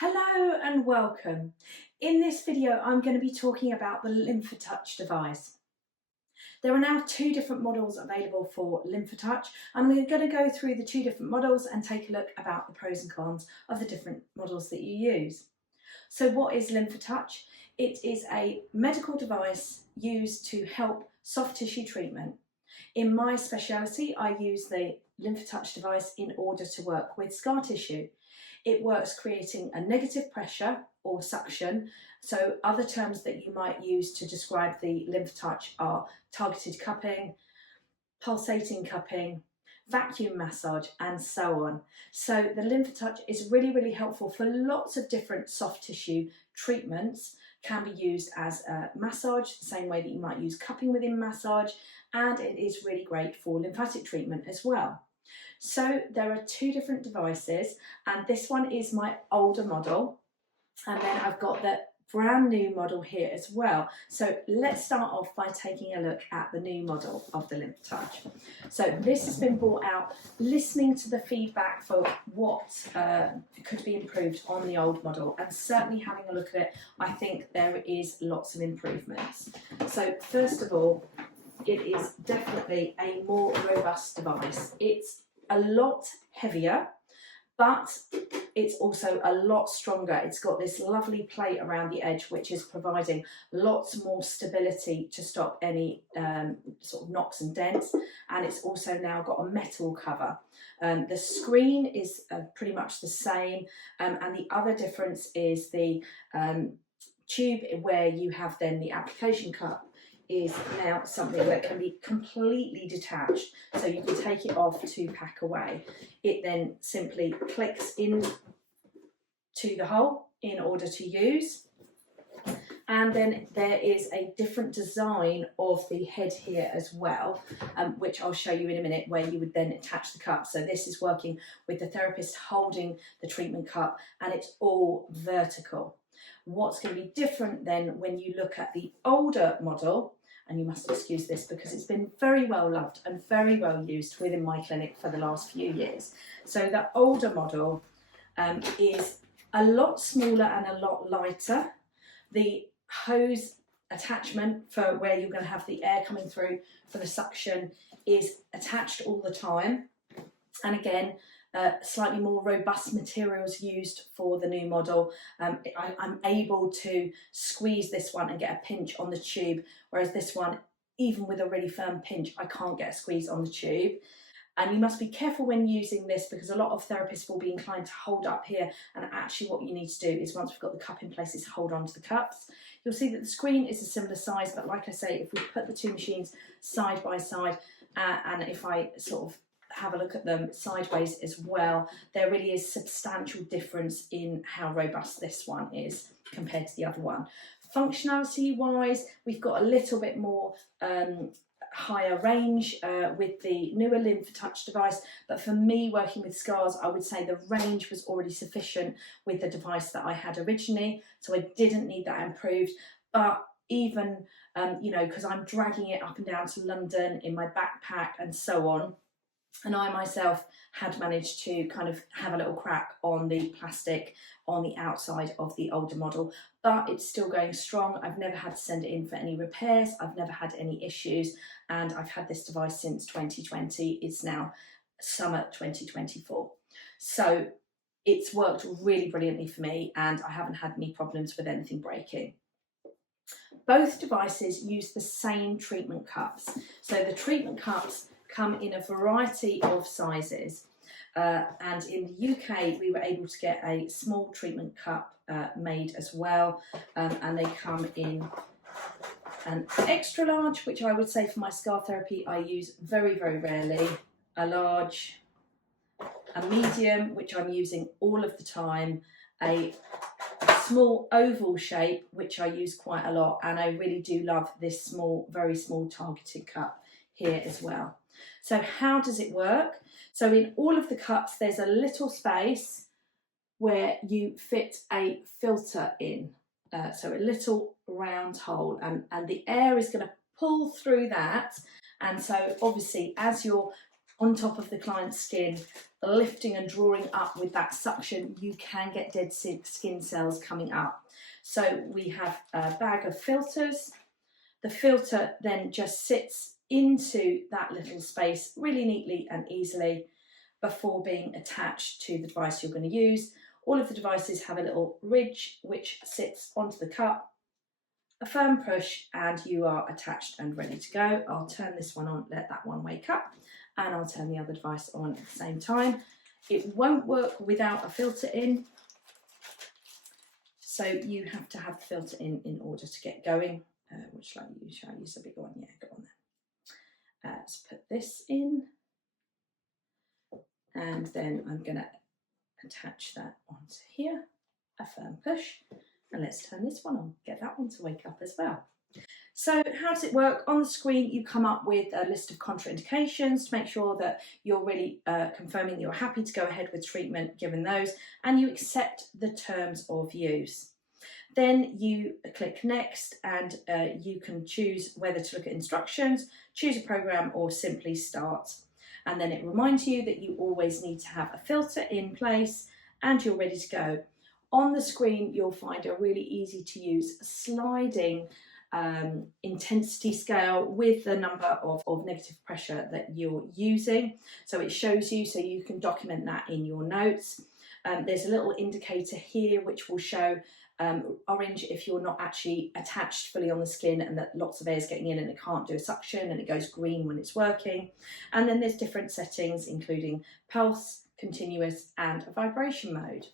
Hello and welcome. In this video, I'm going to be talking about the LymphaTouch device. There are now two different models available for LymphaTouch, and we're going to go through the two different models and take a look about the pros and cons of the different models that you use. So what is LymphaTouch? It is a medical device used to help soft tissue treatment. In my speciality, I use the LymphaTouch device in order to work with scar tissue. It works creating a negative pressure or suction. So other terms that you might use to describe the LymphaTouch are targeted cupping, pulsating cupping, vacuum massage, and so on. So the LymphaTouch is really helpful for lots of different soft tissue treatments. Can be used as a massage, the same way that you might use cupping within massage, and it is really great for lymphatic treatment as well. So there are two different devices, and this one is my older model, and then I've got the brand new model here as well. So let's start off by taking a look at the new model of the LymphaTouch. So this has been brought out listening to the feedback for what could be improved on the old model, and certainly having a look at it, I think there is lots of improvements. So first of all, it is definitely a more robust device. It's a lot heavier, but it's also a lot stronger. It's got this lovely plate around the edge, which is providing lots more stability to stop any sort of knocks and dents. And it's also now got a metal cover. The screen is pretty much the same, and the other difference is the tube where you have then the application cup is now something that can be completely detached, so you can take it off to pack away. It then simply clicks in to the hole in order to use, and then there is a different design of the head here as well, which I'll show you in a minute, where you would then attach the cup. So this is working with the therapist holding the treatment cup, and it's all vertical. What's going to be different then when you look at the older model, and you must excuse this because it's been very well loved and very well used within my clinic for the last few years. So the older model is a lot smaller and a lot lighter. The hose attachment for where you're going to have the air coming through for the suction is attached all the time. And again, slightly more robust materials used for the new model. I'm able to squeeze this one and get a pinch on the tube, whereas this one, even with a really firm pinch, I can't get a squeeze on the tube. And you must be careful when using this, because a lot of therapists will be inclined to hold up here, and actually what you need to do is, once we've got the cup in place, is hold on to the cups. You'll see that the screen is a similar size, but like I say, if we put the two machines side by side, and if I sort of have a look at them sideways as well, there really is substantial difference in how robust this one is compared to the other one. Functionality wise, we've got a little bit more higher range with the newer LymphaTouch device, but for me, working with scars, I would say the range was already sufficient with the device that I had originally, so I didn't need that improved. But even you know, because I'm dragging it up and down to London in my backpack and so on, and I myself had managed to kind of have a little crack on the plastic on the outside of the older model, but it's still going strong. I've never had to send it in for any repairs. I've never had any issues, and I've had this device since 2020. It's now summer 2024. So it's worked really brilliantly for me, and I haven't had any problems with anything breaking. Both devices use the same treatment cups. So the treatment cups come in a variety of sizes, and in the UK we were able to get a small treatment cup made as well, and they come in an extra large, which I would say for my scar therapy I use very rarely, a large, a medium, which I'm using all of the time, a small oval shape, which I use quite a lot, and I really do love this small, very small targeted cup here as well. So how does it work? So in all of the cups, there's a little space where you fit a filter in. So a little round hole, and the air is going to pull through that. And so obviously as you're on top of the client's skin, lifting and drawing up with that suction, you can get dead skin cells coming up. So we have a bag of filters. The filter then just sits into that little space really neatly and easily before being attached to the device you're going to use. All of the devices have a little ridge which sits onto the cup, a firm push, and you are attached and ready to go. I'll turn this one on, let that one wake up, and I'll turn the other device on at the same time. It won't work without a filter in, so you have to have the filter in order to get going. Which shall I use? Shall I use the bigger one? Yeah, go on there. Let's put this in, and then I'm going to attach that onto here, a firm push, and let's turn this one on, get that one to wake up as well. So how does it work? On the screen you come up with a list of contraindications to make sure that you're really confirming that you're happy to go ahead with treatment given those, and you accept the terms of use. Then you click next, and you can choose whether to look at instructions, choose a program, or simply start. And then it reminds you that you always need to have a filter in place and you're ready to go. On the screen you'll find a really easy to use sliding intensity scale with the number of negative pressure that you're using. So it shows you, so you can document that in your notes. There's a little indicator here which will show orange if you're not actually attached fully on the skin and that lots of air is getting in and it can't do a suction, and it goes green when it's working. And then there's different settings including pulse, continuous, and a vibration mode.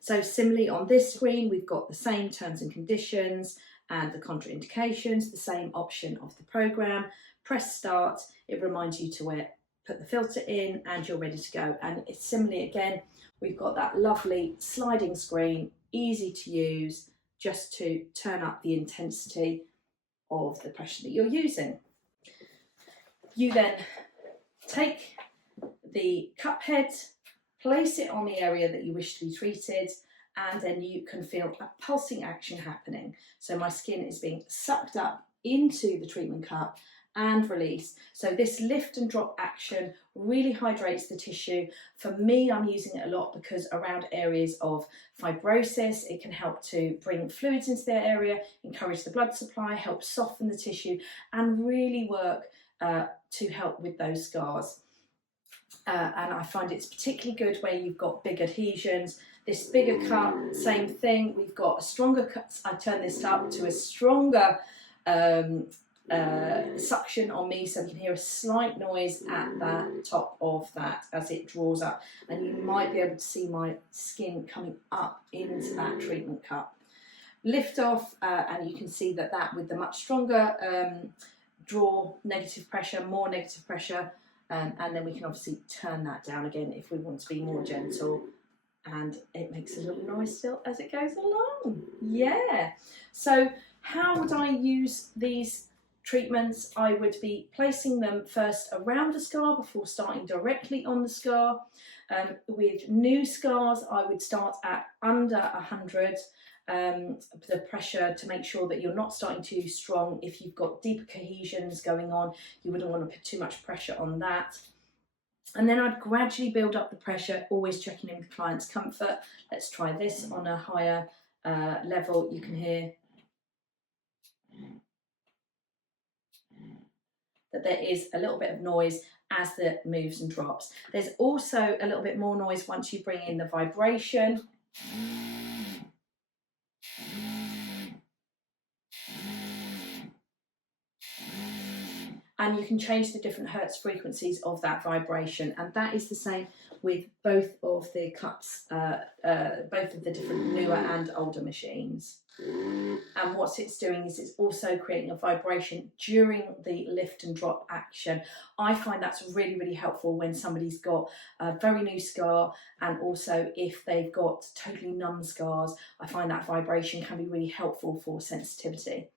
So similarly on this screen we've got the same terms and conditions and the contraindications, the same option of the program. Press start, it reminds you to put the filter in, and you're ready to go. And it's similarly again, we've got that lovely sliding screen, easy to use, just to turn up the intensity of the pressure that you're using. You then take the cup head, place it on the area that you wish to be treated, and then you can feel a pulsing action happening. So my skin is being sucked up into the treatment cup and released. So this lift and drop action really hydrates the tissue. For me, I'm using it a lot because around areas of fibrosis, it can help to bring fluids into their area, encourage the blood supply, help soften the tissue, and really work to help with those scars. And I find it's particularly good where you've got big adhesions. This bigger cup, same thing, we've got a stronger cup. I turn this up to a stronger suction on me, so you can hear a slight noise at the top of that as it draws up, and you might be able to see my skin coming up into that treatment cup. Lift off, and you can see that with the much stronger draw, negative pressure, more negative pressure, and then we can obviously turn that down again if we want to be more gentle, and it makes a little noise still as it goes along. Yeah. So how would I use these treatments? I would be placing them first around the scar before starting directly on the scar. With new scars, I would start at under 100. The pressure to make sure that you're not starting too strong. If you've got deeper cohesions going on, you wouldn't want to put too much pressure on that. And then I'd gradually build up the pressure, always checking in with the client's comfort. Let's try this on a higher level. You can hear that there is a little bit of noise as it moves and drops. There's also a little bit more noise once you bring in the vibration. And you can change the different hertz frequencies of that vibration, and that is the same with both of the cups, both of the different newer and older machines. And what it's doing is it's also creating a vibration during the lift and drop action. I find that's really, really helpful when somebody's got a very new scar, and also if they've got totally numb scars, I find that vibration can be really helpful for sensitivity.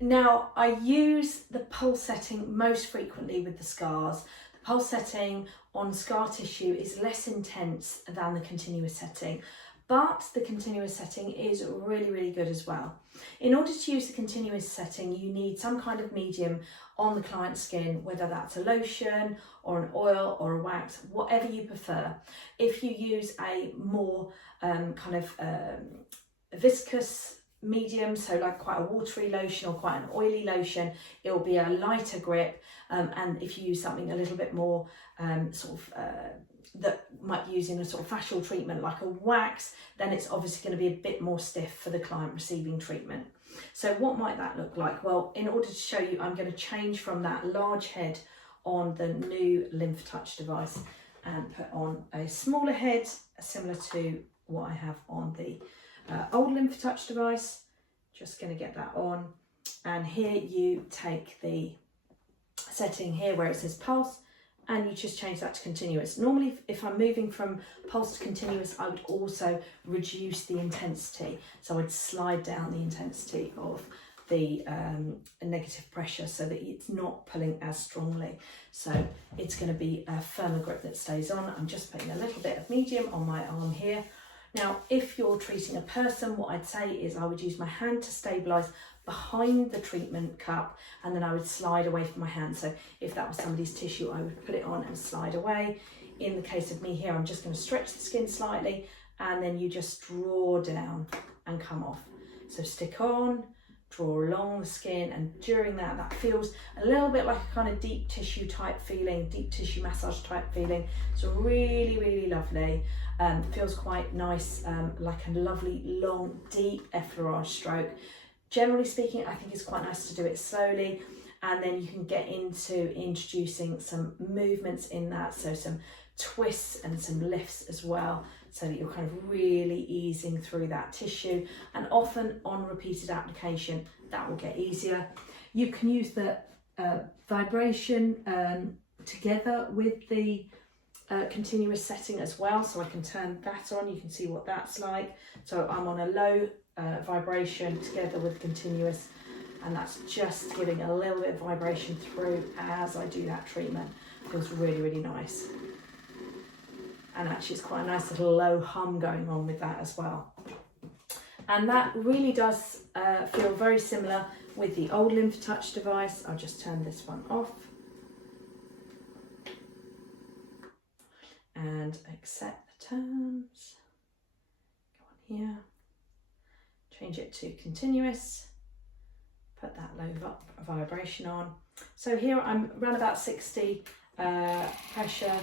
Now, I use the pulse setting most frequently with the scars. The pulse setting on scar tissue is less intense than the continuous setting, but the continuous setting is really, really good as well. In order to use the continuous setting, you need some kind of medium on the client's skin, whether that's a lotion or an oil or a wax, whatever you prefer. If you use a more viscous medium, so like quite a watery lotion or quite an oily lotion, it will be a lighter grip, and if you use something a little bit more that might be using a sort of facial treatment like a wax, then it's obviously going to be a bit more stiff for the client receiving treatment. So what might that look like? Well, in order to show you, I'm going to change from that large head on the new LymphaTouch device and put on a smaller head similar to what I have on the old LymphaTouch device. Just going to get that on, and here you take the setting here where it says pulse, and you just change that to continuous. Normally, if I'm moving from pulse to continuous, I would also reduce the intensity. So I'd slide down the intensity of the negative pressure so that it's not pulling as strongly. So it's going to be a firmer grip that stays on. I'm just putting a little bit of medium on my arm here. Now, if you're treating a person, what I'd say is I would use my hand to stabilise behind the treatment cup, and then I would slide away from my hand. So if that was somebody's tissue, I would put it on and slide away. In the case of me here, I'm just going to stretch the skin slightly, and then you just draw down and come off. So stick on, draw along the skin, and during that, that feels a little bit like a kind of deep tissue type feeling, deep tissue massage type feeling. It's really, really lovely. Feels quite nice, like a lovely, long, deep effleurage stroke. Generally speaking, I think it's quite nice to do it slowly, and then you can get into introducing some movements in that, so some twists and some lifts as well, so that you're kind of really easing through that tissue, and often on repeated application that will get easier. You can use the vibration together with the continuous setting as well, so I can turn that on. You can see what that's like. So I'm on a low vibration together with continuous, and that's just giving a little bit of vibration through as I do that treatment. Feels really, really nice, and actually it's quite a nice little low hum going on with that as well. And that really does feel very similar with the old LymphaTouch device. I'll just turn this one off and accept the terms. Go on here, change it to continuous, put that low vibration on. So here I'm around about 60 pressure,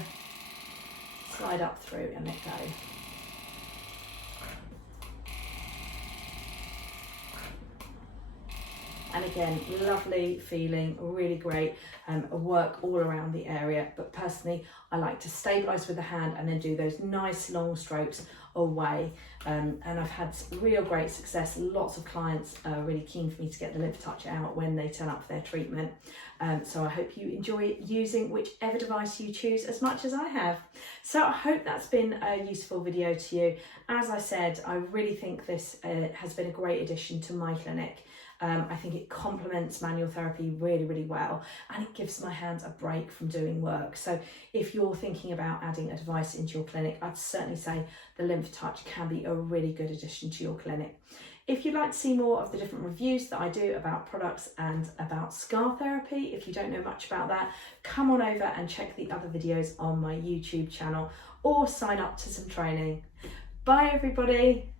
slide up through and let go. And again, lovely feeling, really great, work all around the area. But personally, I like to stabilise with the hand and then do those nice long strokes away. And I've had real great success. Lots of clients are really keen for me to get the LymphaTouch out when they turn up for their treatment. So I hope you enjoy using whichever device you choose as much as I have. So I hope that's been a useful video to you. As I said, I really think this has been a great addition to my clinic. I think it complements manual therapy really, really well, and it gives my hands a break from doing work. So if you're thinking about adding a device into your clinic, I'd certainly say the LymphaTouch can be a really good addition to your clinic. If you'd like to see more of the different reviews that I do about products and about scar therapy, if you don't know much about that, come on over and check the other videos on my YouTube channel or sign up to some training. Bye everybody.